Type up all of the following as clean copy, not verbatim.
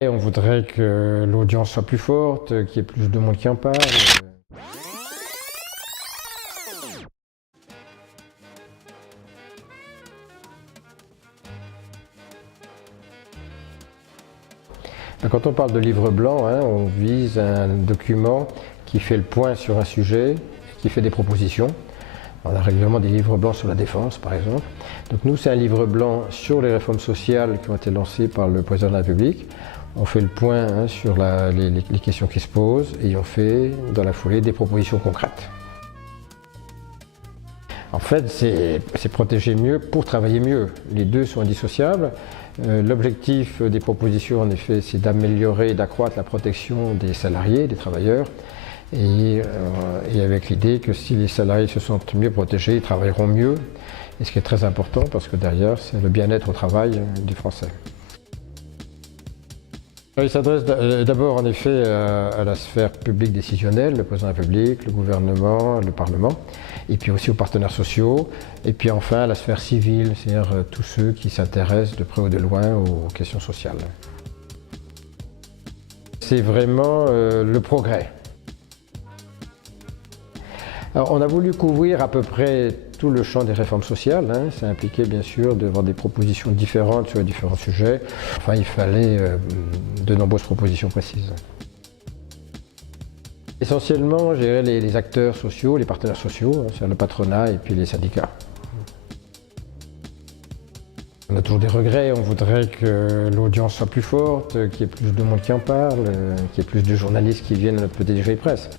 Et on voudrait que l'audience soit plus forte, qu'il y ait plus de monde qui en parle. Quand on parle de livre blanc, on vise un document qui fait le point sur un sujet, qui fait des propositions. On a régulièrement des livres blancs sur la défense, par exemple. Donc nous, c'est un livre blanc sur les réformes sociales qui ont été lancées par le président de la République. On fait le point sur les questions qui se posent et on fait, dans la foulée, des propositions concrètes. En fait, c'est protéger mieux pour travailler mieux. Les deux sont indissociables. L'objectif des propositions, en effet, c'est d'améliorer et d'accroître la protection des salariés, des travailleurs, et avec l'idée que si les salariés se sentent mieux protégés, ils travailleront mieux, et ce qui est très important parce que derrière, c'est le bien-être au travail des Français. Il s'adresse d'abord en effet à la sphère publique décisionnelle, le président de la République, le gouvernement, le Parlement, et puis aussi aux partenaires sociaux, et puis enfin à la sphère civile, c'est-à-dire tous ceux qui s'intéressent de près ou de loin aux questions sociales. C'est vraiment le progrès. Alors, on a voulu couvrir à peu près tout le champ des réformes sociales. Ça impliquait bien sûr d'avoir des propositions différentes sur les différents sujets. Enfin, il fallait de nombreuses propositions précises. Essentiellement, je dirais les acteurs sociaux, les partenaires sociaux, c'est-à-dire le patronat et puis les syndicats. On a toujours des regrets, on voudrait que l'audience soit plus forte, qu'il y ait plus de monde qui en parle, qu'il y ait plus de journalistes qui viennent à notre petit déjeuner presse.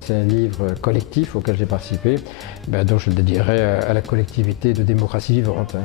C'est un livre collectif auquel j'ai participé, donc je le dédierai à la collectivité de démocratie vivante.